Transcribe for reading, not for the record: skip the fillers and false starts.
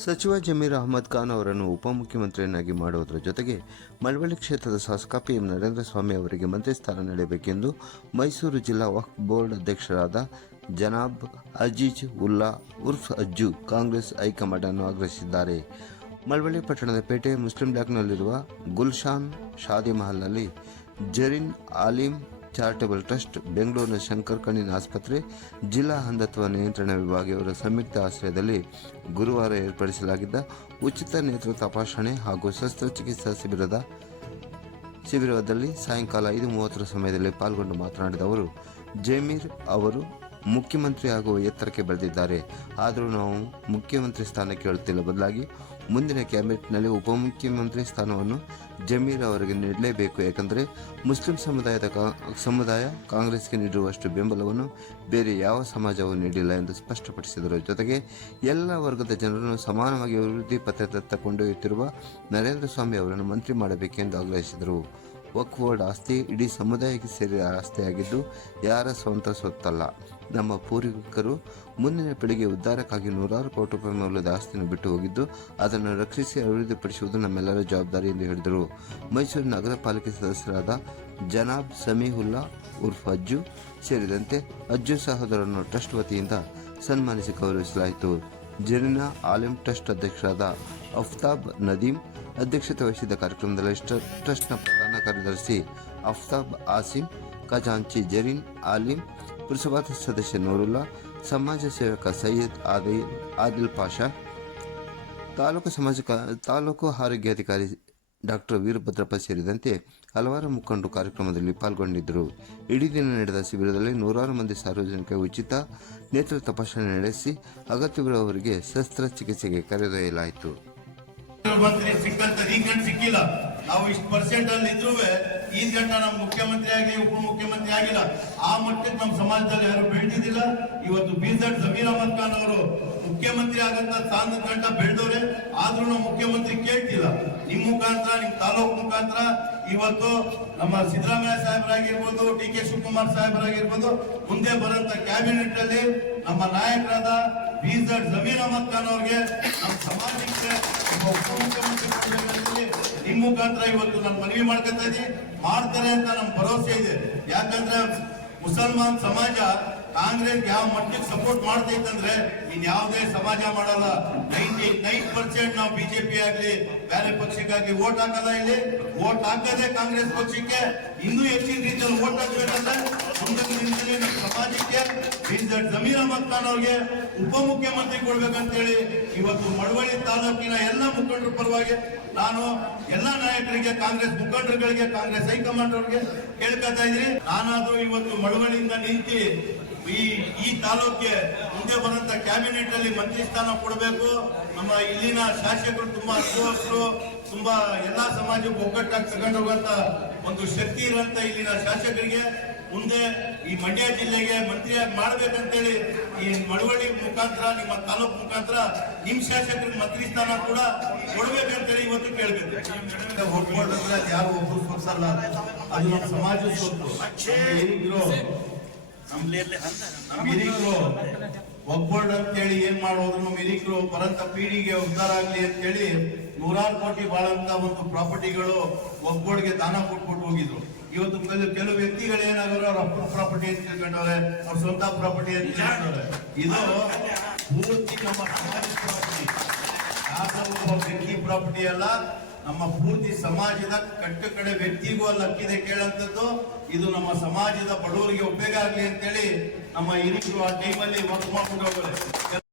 ಸಚಿವ ಜಮೀರ್ ಅಹಮದ್ ಖಾನ್ ಅವರನ್ನು ಉಪಮುಖ್ಯಮಂತ್ರಿಯನ್ನಾಗಿ ಮಾಡುವುದರ ಜೊತೆಗೆ ಮಳವಳ್ಳಿ ಕ್ಷೇತ್ರದ ಶಾಸಕ ಪಿಎಂ ನರೇಂದ್ರ ಸ್ವಾಮಿ ಅವರಿಗೆ ಮಂತ್ರಿ ಸ್ಥಾನ ನೀಡಬೇಕೆಂದು ಮೈಸೂರು ಜಿಲ್ಲಾ ವಕ್ಫ್ ಬೋರ್ಡ್ ಅಧ್ಯಕ್ಷರಾದ ಜನಾಬ್ ಅಜೀಜ್ ಉಲ್ಲಾ ಉರ್ಫ್ ಅಜ್ಜು ಕಾಂಗ್ರೆಸ್ ಹೈಕಮಾಂಡ್ ಅನ್ನು ಆಗ್ರಹಿಸಿದ್ದಾರೆ. ಮಳವಳ್ಳಿ ಪಟ್ಟಣದ ಪೇಟೆ ಮುಸ್ಲಿಂ ಬ್ಲಾಕ್ನಲ್ಲಿರುವ ಗುಲ್ಶಾನ್ ಶಾದಿ ಮಹಲ್ನಲ್ಲಿ ಜರೀನ್ ಆಲಿಮ್ ಚಾರಿಟಬಲ್ ಟ್ರಸ್ಟ್, ಬೆಂಗಳೂರಿನ ಶಂಕರ್ ಕಣ್ಣಿನ ಆಸ್ಪತ್ರೆ, ಜಿಲ್ಲಾ ಅಂಧತ್ವ ನಿಯಂತ್ರಣ ವಿಭಾಗ ಇವರ ಸಂಯುಕ್ತ ಆಶ್ರಯದಲ್ಲಿ ಗುರುವಾರ ಏರ್ಪಡಿಸಲಾಗಿದ್ದ ಉಚಿತ ನೇತ್ರ ತಪಾಸಣೆ ಹಾಗೂ ಶಸ್ತ್ರಚಿಕಿತ್ಸಾ ಶಿಬಿರದಲ್ಲಿ ಸಾಯಂಕಾಲ 5:30 ಸಮಯದಲ್ಲಿ ಪಾಲ್ಗೊಂಡು ಮಾತನಾಡಿದ ಅವರು, ಜಮೀರ್ ಅವರು ಮುಖ್ಯಮಂತ್ರಿ ಆಗುವ ಎತ್ತರಕ್ಕೆ ಬೆಳೆದಿದ್ದಾರೆ. ಆದರೂ ನಾವು ಮುಖ್ಯಮಂತ್ರಿ ಸ್ಥಾನ ಕೇಳುತ್ತಿಲ್ಲ, ಬದಲಾಗಿ ಮುಂದಿನ ಕ್ಯಾಬಿನೆಟ್ನಲ್ಲಿ ಉಪಮುಖ್ಯಮಂತ್ರಿ ಸ್ಥಾನವನ್ನು ಜಮೀರ್ ಅವರಿಗೆ ನೀಡಲೇಬೇಕು. ಯಾಕೆಂದರೆ ಮುಸ್ಲಿಂ ಸಮುದಾಯ ಕಾಂಗ್ರೆಸ್ಗೆ ನೀಡಿರುವಷ್ಟು ಬೆಂಬಲವನ್ನು ಬೇರೆ ಯಾವ ಸಮಾಜವೂ ನೀಡಿಲ್ಲ ಎಂದು ಸ್ಪಷ್ಟಪಡಿಸಿದರು. ಜೊತೆಗೆ ಎಲ್ಲ ವರ್ಗದ ಜನರನ್ನು ಸಮಾನವಾಗಿ ಅಭಿವೃದ್ಧಿ ಪಥದತ್ತ ಕೊಂಡೊಯ್ಯುತ್ತಿರುವ ನರೇಂದ್ರ ಸ್ವಾಮಿ ಅವರನ್ನು ಮಂತ್ರಿ ಮಾಡಬೇಕೆಂದು ಆಗ್ರಹಿಸಿದರು. ವಕ್ಫ್ ಬೋರ್ಡ್ ಆಸ್ತಿ ಇಡೀ ಸಮುದಾಯಕ್ಕೆ ಸೇರಿದ ಆಸ್ತಿಯಾಗಿದ್ದು ಯಾರ ಸ್ವಂತ ಸೊತ್ತಲ್ಲ. ನಮ್ಮ ಪೂರ್ವಿಕರು ಮುಂದಿನ ಪೀಳಿಗೆ ಉದ್ಧಾರಕ್ಕಾಗಿ ನೂರಾರು ಕೋಟಿ ರೂಪಾಯಿ ಮೌಲ್ಯದ ಆಸ್ತಿಯನ್ನು ಬಿಟ್ಟು ಹೋಗಿದ್ದು, ಅದನ್ನು ರಕ್ಷಿಸಿ ಅಭಿವೃದ್ಧಿಪಡಿಸುವುದು ನಮ್ಮೆಲ್ಲರ ಜವಾಬ್ದಾರಿ ಎಂದು ಹೇಳಿದರು. ಮೈಸೂರು ನಗರ ಪಾಲಿಕೆ ಸದಸ್ಯರಾದ ಜನಾಬ್ ಸಮೀಹುಲ್ಲಾ ಉರ್ಫ್ ಅಜ್ಜು ಸೇರಿದಂತೆ ಅಜ್ಜು ಸಹೋದರರನ್ನು ಟ್ರಸ್ಟ್ ವತಿಯಿಂದ ಸನ್ಮಾನಿಸಿ ಗೌರವಿಸಲಾಯಿತು. ಜರೀನಾ ಆಲಿಮ್ ಟ್ರಸ್ಟ್ ಅಧ್ಯಕ್ಷರಾದ ಅಫ್ತಾಬ್ ನದೀಮ್ ಅಧ್ಯಕ್ಷತೆ ವಹಿಸಿದ್ದ ಕಾರ್ಯಕ್ರಮದಲ್ಲಿ ಟ್ರಸ್ಟ್ನ ಪ್ರಧಾನ ಕಾರ್ಯದರ್ಶಿ ಅಫ್ತಾಬ್ ಆಸಿಮ್, ಖಜಾಂಚಿ ಜರೀನ್ ಆಲಿಮ್, ಪುರಸಭಾ ಸದಸ್ಯ ನೂರುಲ್ಲಾ, ಸಮಾಜ ಸೇವಕ ಸೈಯದ್ ಆದಿಲ್ ಪಾಷಾ, ತಾಲೂಕು ಆರೋಗ್ಯಾಧಿಕಾರಿ ಡಾಕ್ಟರ್ ವೀರಭದ್ರಪ್ಪ ಸೇರಿದಂತೆ ಹಲವಾರು ಮುಖಂಡರು ಕಾರ್ಯಕ್ರಮದಲ್ಲಿ ಪಾಲ್ಗೊಂಡಿದ್ದರು. ಇಡೀ ದಿನ ನಡೆದ ಶಿಬಿರದಲ್ಲಿ ನೂರಾರು ಮಂದಿ ಸಾರ್ವಜನಿಕ ಉಚಿತ ನೇತ್ರ ತಪಾಸಣೆ ನಡೆಸಿ ಅಗತ್ಯವಿರುವವರಿಗೆ ಶಸ್ತ್ರಚಿಕಿತ್ಸೆಗೆ ಕರೆದೊಯ್ಯಲಾಯಿತು. ಸಿಕ್ಕಿಲ್ಲ. ನಾವು ಇಷ್ಟು ಪರ್ಸೆಂಟ್ ಅಲ್ಲಿ ಇದ್ರೂ ಈ ಗಂಟ ನಮ್ಮ ಮುಖ್ಯಮಂತ್ರಿ ಆಗಿ ಉಪಮುಖ್ಯಮಂತ್ರಿ ಆಗಿಲ್ಲ. ಆ ಮಟ್ಟಕ್ಕೆ ನಮ್ಮ ಸಮಾಜದಲ್ಲಿ ಯಾರು ಬೆಳೆದಿದ್ದಿಲ್ಲ. ಇವತ್ತು BZ ಜಮೀರ್ ಅಹಮದ್ ಖಾನ್ ಅವರು ಮುಖ್ಯಮಂತ್ರಿ ಆಗಂತ ಸ್ಥಾನದ ಗಂಟ ಬೆಳೆದವ್ರೆ. ಆದ್ರೂ ನಾವು ಮುಖ್ಯಮಂತ್ರಿ ಕೇಳ್ತಿಲ್ಲ. ನಿಮ್ ಮುಖಾಂತರ, ನಿಮ್ ತಾಲೂಕು ಮುಖಾಂತರ ಇವತ್ತು ನಮ್ಮ ಸಿದ್ದರಾಮಯ್ಯ ಸಾಹೇಬರಾಗಿರ್ಬೋದು, DK ಶಿವಕುಮಾರ್ ಸಾಹೇಬರಾಗಿರ್ಬೋದು, ಮುಂದೆ ಬರುವಂತ ಕ್ಯಾಬಿನೆಟ್ ಅಲ್ಲಿ ನಮ್ಮ ನಾಯಕರಾದ BZ ಜಮೀರ್ ಅಹಮದ್ ಖಾನ್ ಅವ್ರಿಗೆ ನಮ್ಮ ಸಮಾಜಕ್ಕೆ ಉಪಮುಖ್ಯಮಂತ್ರಿ ನಿಮ್ ಮುಖಾಂತರ ಇವತ್ತು ನಾನು ಮನವಿ ಮಾಡ್ಕೊತಾ ಇದ್ದೀನಿ. ಮಾಡ್ತಾರೆ ಅಂತ ನಮ್ ಭರವಸೆ ಇದೆ. ಯಾಕಂದ್ರೆ ಮುಸಲ್ಮಾನ್ ಸಮಾಜ ಕಾಂಗ್ರೆಸ್ ಯಾವ ಮಟ್ಟಿಗೆ ಸಪೋರ್ಟ್ ಮಾಡ್ತೈತಂದ್ರೆ ಇನ್ಯಾವುದೇ ಸಮಾಜ ಮಾಡಲ್ಲ. 99% ನಾವು ಬಿಜೆಪಿ ಆಗ್ಲಿ ಬೇರೆ ಪಕ್ಷಕ್ಕಾಗಿ ವೋಟ್ ಹಾಕಲ್ಲ. ಇಲ್ಲಿ ವೋಟ್ ಹಾಕದೆ ಕಾಂಗ್ರೆಸ್ ಪಕ್ಷಕ್ಕೆ. ಇನ್ನೂ ಹೆಚ್ಚಿನ ರೀತಿಯಲ್ಲಿ ವೋಟ್ ಹಾಕ್ಬೇಕಂದ್ರೆ ಸಮಾಜಕ್ಕೆ BZ ಜಮೀರ್ ಅಹಮದ್ ಖಾನ್ ಅವ್ರಿಗೆ ಉಪಮುಖ್ಯಮಂತ್ರಿ ಕೊಡ್ಬೇಕಂತೇಳಿ ಇವತ್ತು ಮಳವಳ್ಳಿ ತಾಲೂಕಿನ ಎಲ್ಲ ಮುಖಂಡರ ಪರವಾಗಿ ನಾನು ಎಲ್ಲ ನಾಯಕರಿಗೆ, ಕಾಂಗ್ರೆಸ್ ಮುಖಂಡರುಗಳಿಗೆ, ಕಾಂಗ್ರೆಸ್ ಹೈಕಮಾಂಡ್ ಅವ್ರಿಗೆ ಕೇಳ್ಕೊತಾ ಇದ್ದೀನಿ. ನಾನಾದ್ರೂ ಇವತ್ತು ಮಳವಳ್ಳಿಯಿಂದ ನಿಂತು ಈ ತಾಲೂಕಿಗೆ ಮುಂದೆ ಬರುವಂತ ಕ್ಯಾಬಿನೆಟ್ ಅಲ್ಲಿ ಮಂತ್ರಿ ಸ್ಥಾನ ಕೊಡಬೇಕು. ನಮ್ಮ ಇಲ್ಲಿನ ಶಾಸಕರು ತುಂಬಾ ಅನುಭವಸ್ಥರು, ತುಂಬಾ ಎಲ್ಲಾ ಸಮಾಜಕ್ಕೆ ಒಗ್ಗಟ್ಟಾಗಿ ತಗೊಂಡು ಹೋಗುವಂತ ಒಂದು ಶಕ್ತಿ ಇರುವಂತ ಇಲ್ಲಿನ ಶಾಸಕರಿಗೆ ಮುಂದೆ ಈ ಮಂಡ್ಯ ಜಿಲ್ಲೆಗೆ ಮಂತ್ರಿಯಾಗಿ ಮಾಡ್ಬೇಕಂತೇಳಿ ಈ ಮಳವಳ್ಳಿ ಮುಖಾಂತರ, ನಿಮ್ಮ ತಾಲೂಕು ಮುಖಾಂತರ ನಿಮ್ ಶಾಸಕರಿಗೆ ಮಂತ್ರಿ ಸ್ಥಾನ ಕೂಡ ಕೊಡ್ಬೇಕಂತೇಳಿ ಇವತ್ತು ಕೇಳ್ಬೇಕು. ಹೊಡ್ಕೊಂಡ್ರೆ ಯಾರು ಒಬ್ಬರು ಸೋಲ್ಸಲ್ಲ, ಅದು ನಮ್ಮ ಸಮಾಜದ ಸೋತು. ನಮ್ಮ ಹಿರಿಕರು ಒಗ್ಗೂಡ್ ಅಂತೇಳಿ ಏನ್ ಮಾಡೋದು, ನಮ್ಮ ಹಿರಿಕರು ಬರಂತ ಪೀಳಿಗೆ ಉದ್ಧಾರ ಆಗ್ಲಿ ಅಂತೇಳಿ ನೂರಾರು ಕೋಟಿ ಬಾಳಂತ ಒಂದು ಪ್ರಾಪರ್ಟಿಗಳು ಒಗ್ಗೂಡ್ಗೆ ದಾನ ಕೊಟ್ಬಿಟ್ಟು ಹೋಗಿದ್ರು. ಇವತ್ತು ಕೆಲವು ವ್ಯಕ್ತಿಗಳು ಏನಾದ್ರು ಅವ್ರ ಅಪ್ಪನ ಪ್ರಾಪರ್ಟಿ ಅಂತ ತಿಳ್ಕೊಂಡವ್ರೆ, ಅವ್ರ ಸ್ವಂತ ಪ್ರಾಪರ್ಟಿ ಅಂತ ತಿಳ್ಕೊಂಡವ್ರೆ. ಇದು ಪೂರ್ತಿ ನಮ್ಮ ಸಮಾಜದ ಪ್ರಾಪರ್ಟಿ, ಒಬ್ಬ ವ್ಯಕ್ತಿ ಪ್ರಾಪರ್ಟಿ ಅಲ್ಲ. ನಮ್ಮ ಪೂರ್ತಿ ಸಮಾಜದ ಕಟ್ಟ ಕಡೆ ವ್ಯಕ್ತಿಗೂ ಅಲ್ಲಿ ಹಕ್ಕಿದೆ ಕೇಳಂತದ್ದು. ಇದು ನಮ್ಮ ಸಮಾಜದ ಬಡವರಿಗೆ ಉಪಯೋಗ ಆಗ್ಲಿ ಅಂತೇಳಿ ನಮ್ಮ ಹಿರಿಯರು ಆ ಟೈಮಲ್ಲಿ ವರ್ಕ್ ಮಾಡ್ಕೊಂಡು ಹೋಗೋರೆ.